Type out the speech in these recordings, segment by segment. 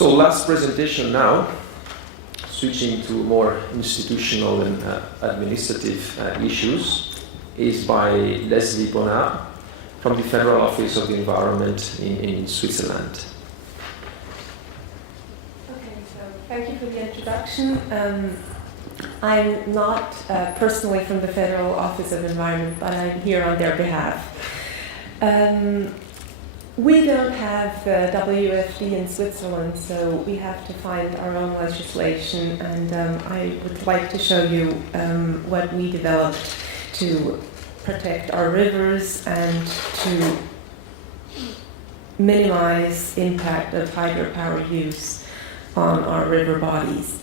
So last presentation now, switching to more institutional and administrative issues, is by Leslie Bonnard from the Federal Office of the Environment in Switzerland. Okay, so thank you for the introduction. I'm not personally from the Federal Office of Environment, but I'm here on their behalf. We don't have the WFD in Switzerland, so we have to find our own legislation, and I would like to show you what we developed to protect our rivers and to minimize impact of hydropower use on our river bodies.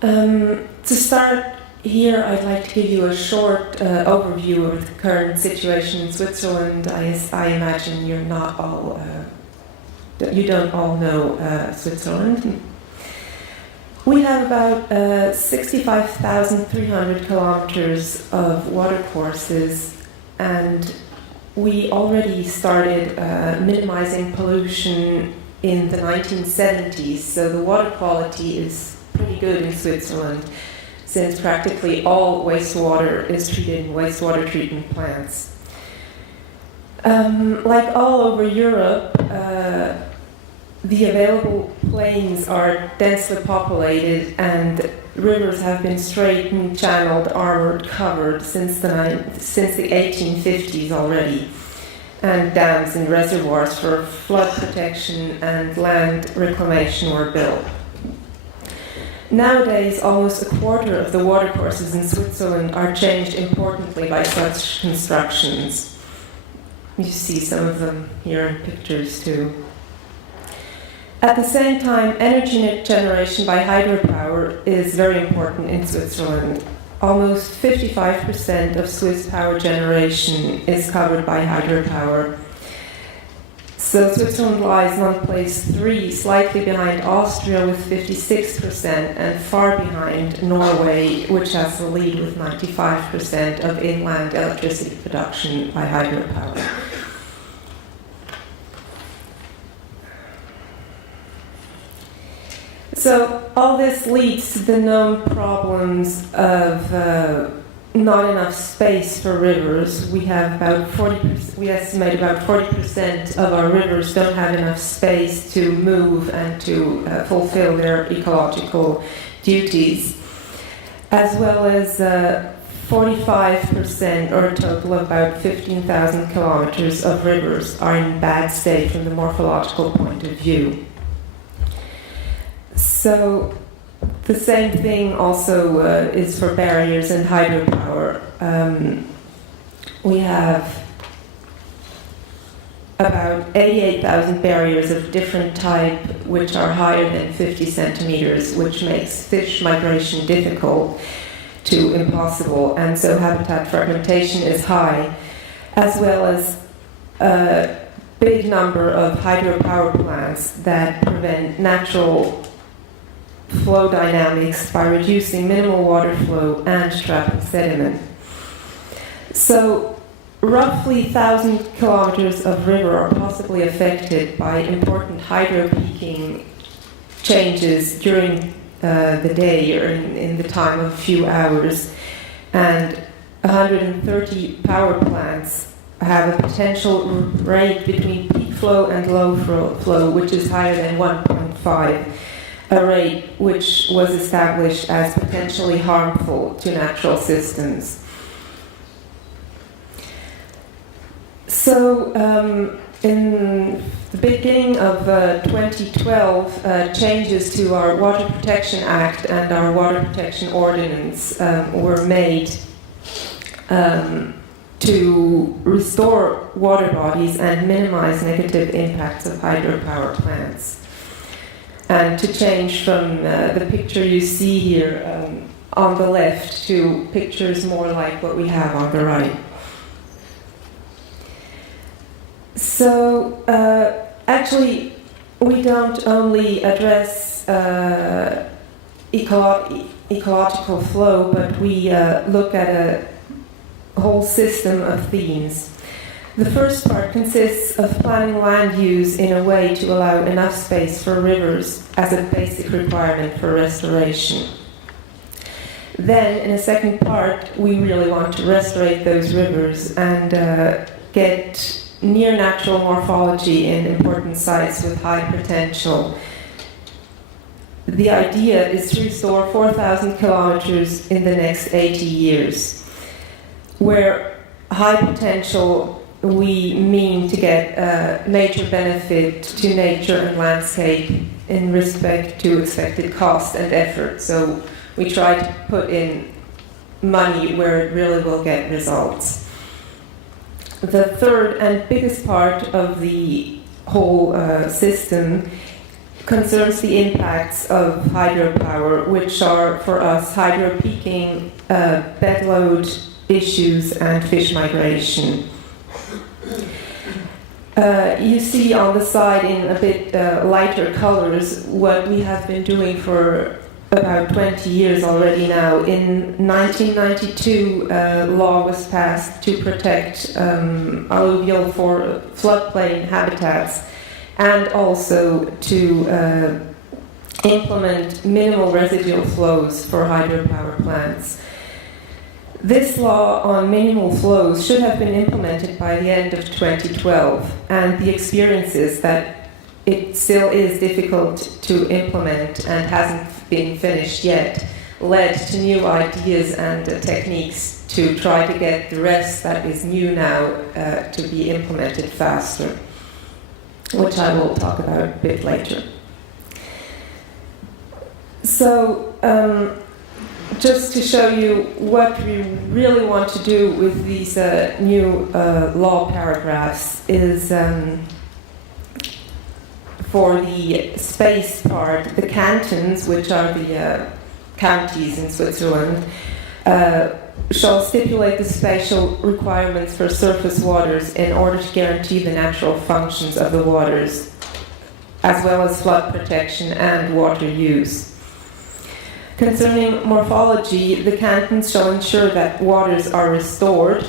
To start here, I'd like to give you a short overview of the current situation in Switzerland. I imagine you're not all, you don't all know Switzerland. We have about 65,300 kilometers of watercourses, and we already started minimizing pollution in the 1970s, so the water quality is pretty good in Switzerland, since practically all wastewater is treated in wastewater treatment plants. Like all over Europe, the available plains are densely populated, and rivers have been straightened, channeled, armored, covered since the 1850s already, and dams and reservoirs for flood protection and land reclamation were built. Nowadays, almost a quarter of the watercourses in Switzerland are changed importantly by such constructions. You see some of them here in pictures too. At the same time, energy generation by hydropower is very important in Switzerland. Almost 55% of Swiss power generation is covered by hydropower. So Switzerland lies on place 3, slightly behind Austria with 56%, and far behind Norway, which has the lead with 95% of inland electricity production by hydropower. So all this leads to the known problems of not enough space for rivers. We have about 40%, we estimate about 40% of our rivers don't have enough space to move and to fulfill their ecological duties, as well as 45%, or a total of about 15,000 kilometers of rivers are in bad state from the morphological point of view. So the same thing also is for barriers and hydropower. We have about 88,000 barriers of different type, which are higher than 50 centimeters, which makes fish migration difficult to impossible, and so habitat fragmentation is high, as well as a big number of hydropower plants that prevent natural flow dynamics by reducing minimal water flow and trapping sediment. So roughly 1,000 kilometers of river are possibly affected by important hydro peaking changes during the day or in the time of a few hours, and 130 power plants have a potential rate between peak flow and low flow, which is higher than 1.5. a rate which was established as potentially harmful to natural systems. So in the beginning of 2012, changes to our Water Protection Act and our Water Protection Ordinance were made to restore water bodies and minimize negative impacts of hydropower plants, and to change from the picture you see here on the left to pictures more like what we have on the right. So actually, we don't only address ecological flow, but we look at a whole system of themes. The first part consists of planning land use in a way to allow enough space for rivers as a basic requirement for restoration. Then, in a second part, we really want to restore those rivers and get near natural morphology in important sites with high potential. The idea is to restore 4,000 kilometers in the next 80 years, where high potential we mean to get major benefit to nature and landscape in respect to expected cost and effort. So we try to put in money where it really will get results. The third and biggest part of the whole system concerns the impacts of hydropower, which are for us hydro peaking, bed load issues, and fish migration. You see on the side in a bit lighter colors what we have been doing for about 20 years already now. In 1992, a law was passed to protect alluvial for floodplain habitats and also to implement minimal residual flows for hydropower plants. This law on minimal flows should have been implemented by the end of 2012, and the experience is that it still is difficult to implement and hasn't been finished yet, led to new ideas and techniques to try to get the rest that is new now to be implemented faster, which I will talk about a bit later. So, just to show you what we really want to do with these new law paragraphs is for the space part, the cantons, which are the counties in Switzerland, shall stipulate the spatial requirements for surface waters in order to guarantee the natural functions of the waters, as well as flood protection and water use. Concerning morphology, the cantons shall ensure that waters are restored,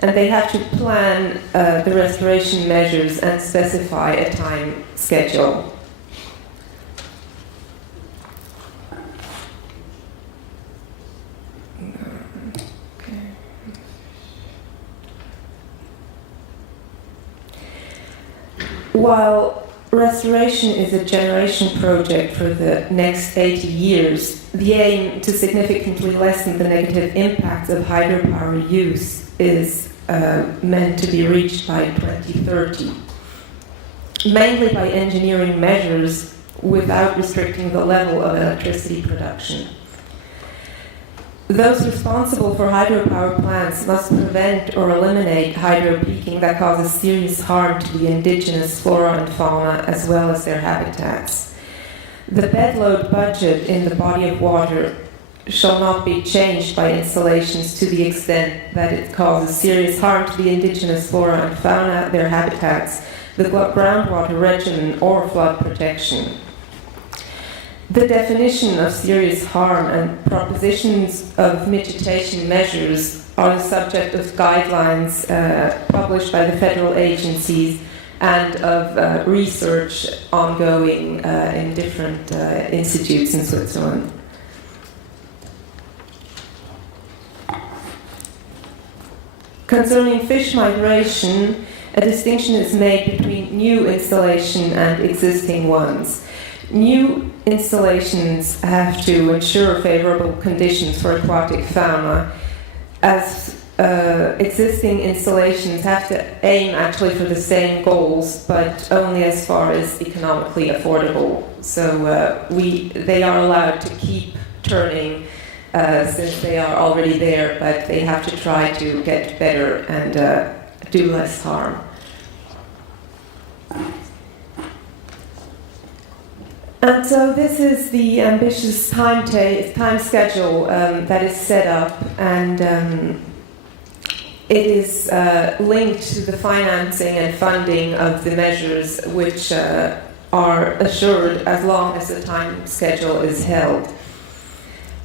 and they have to plan the restoration measures and specify a time schedule. While restoration is a generation project for the next 80 years, the aim to significantly lessen the negative impacts of hydropower use is meant to be reached by 2030, mainly by engineering measures without restricting the level of electricity production. Those responsible for hydropower plants must prevent or eliminate hydro peaking that causes serious harm to the indigenous flora and fauna as well as their habitats. The bedload budget in the body of water shall not be changed by installations to the extent that it causes serious harm to the indigenous flora and fauna, their habitats, the groundwater regimen, or flood protection. The definition of serious harm and propositions of mitigation measures are the subject of guidelines published by the federal agencies and of research ongoing in different institutes in Switzerland. Concerning fish migration, a distinction is made between new installation and existing ones. New installations have to ensure favorable conditions for aquatic fauna, as existing installations have to aim actually for the same goals, but only as far as economically affordable. So they are allowed to keep turning since they are already there, but they have to try to get better and do less harm. And so this is the ambitious time schedule that is set up, and it is linked to the financing and funding of the measures which are assured as long as the time schedule is held.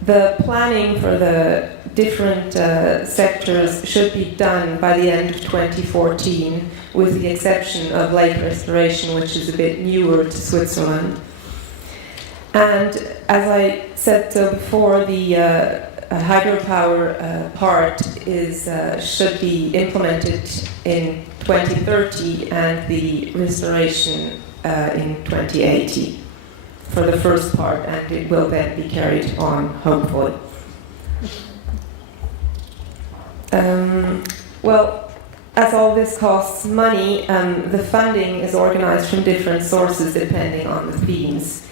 The planning for the different sectors should be done by the end of 2014, with the exception of lake restoration, which is a bit newer to Switzerland. And as I said so before, the hydropower part should be implemented in 2030 and the restoration in 2080 for the first part, and it will then be carried on, hopefully. Well, as all this costs money, the funding is organized from different sources depending on the themes.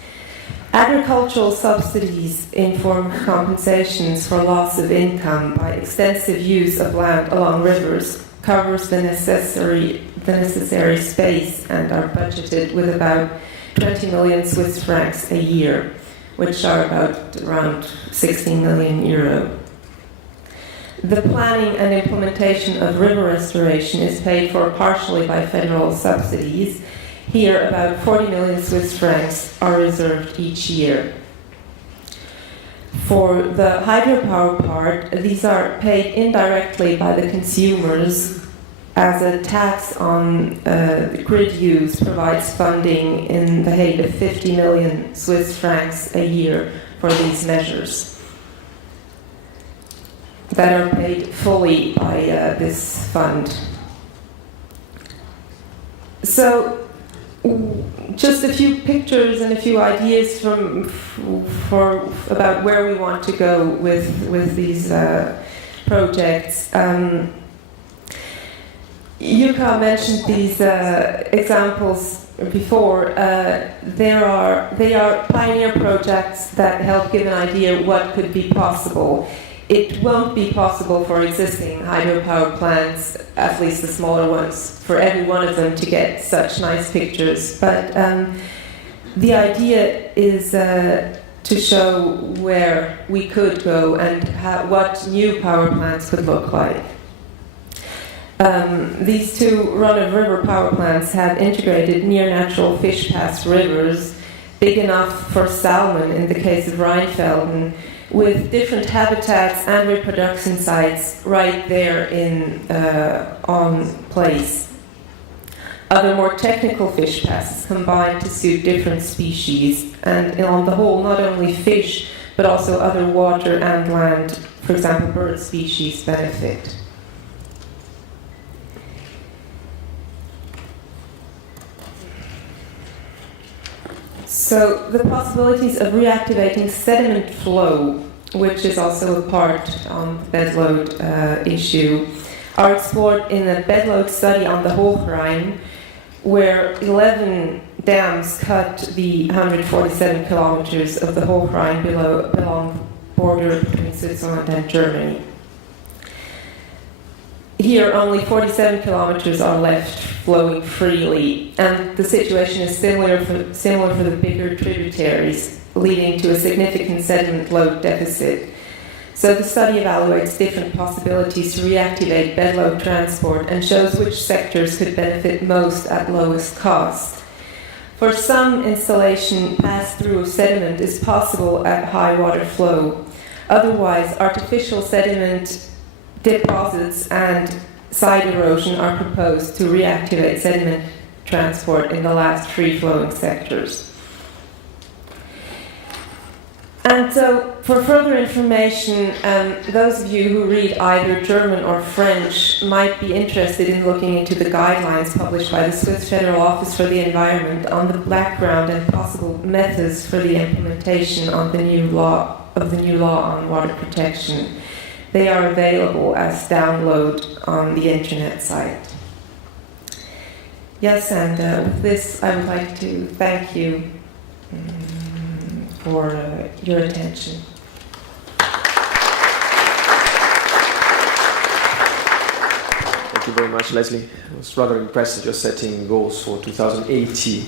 Agricultural subsidies in form of compensations for loss of income by extensive use of land along rivers covers the necessary space and are budgeted with about 20 million Swiss francs a year, which are around 16 million euro. The planning and implementation of river restoration is paid for partially by federal subsidies. Here, about 40 million Swiss francs are reserved each year. For the hydropower part, these are paid indirectly by the consumers as a tax on grid use provides funding in the height of 50 million Swiss francs a year for these measures that are paid fully by this fund. So, just a few pictures and a few ideas about where we want to go with these projects. Yuka mentioned these examples before. They are pioneer projects that help give an idea what could be possible. It won't be possible for existing hydropower plants, at least the smaller ones, for every one of them to get such nice pictures. But the idea is to show where we could go and what new power plants could look like. These two run-of-river power plants have integrated near-natural fish pass rivers, big enough for salmon in the case of Rheinfelden, with different habitats and reproduction sites right there on place. Other more technical fish passes combine to suit different species, and on the whole, not only fish, but also other water and land, for example, bird species, benefit. So the possibilities of reactivating sediment flow, which is also a part on the bedload issue, are explored in a bedload study on the Hochrhein, where 11 dams cut the 147 kilometers of the Hochrhein along the border between Switzerland and Germany. Here, only 47 kilometers are left flowing freely, and the situation is similar for the bigger tributaries, leading to a significant sediment load deficit. So the study evaluates different possibilities to reactivate bedload transport and shows which sectors could benefit most at lowest cost. For some installation, pass-through of sediment is possible at high water flow. Otherwise, artificial sediment deposits and side erosion are proposed to reactivate sediment transport in the last free-flowing sectors. And so, for further information, those of you who read either German or French might be interested in looking into the guidelines published by the Swiss Federal Office for the Environment on the background and possible methods for the implementation of the new law on water protection. They are available as download on the internet site. Yes, and with this, I would like to thank you for your attention. Thank you very much, Leslie. I was rather impressed that you're setting goals for 2080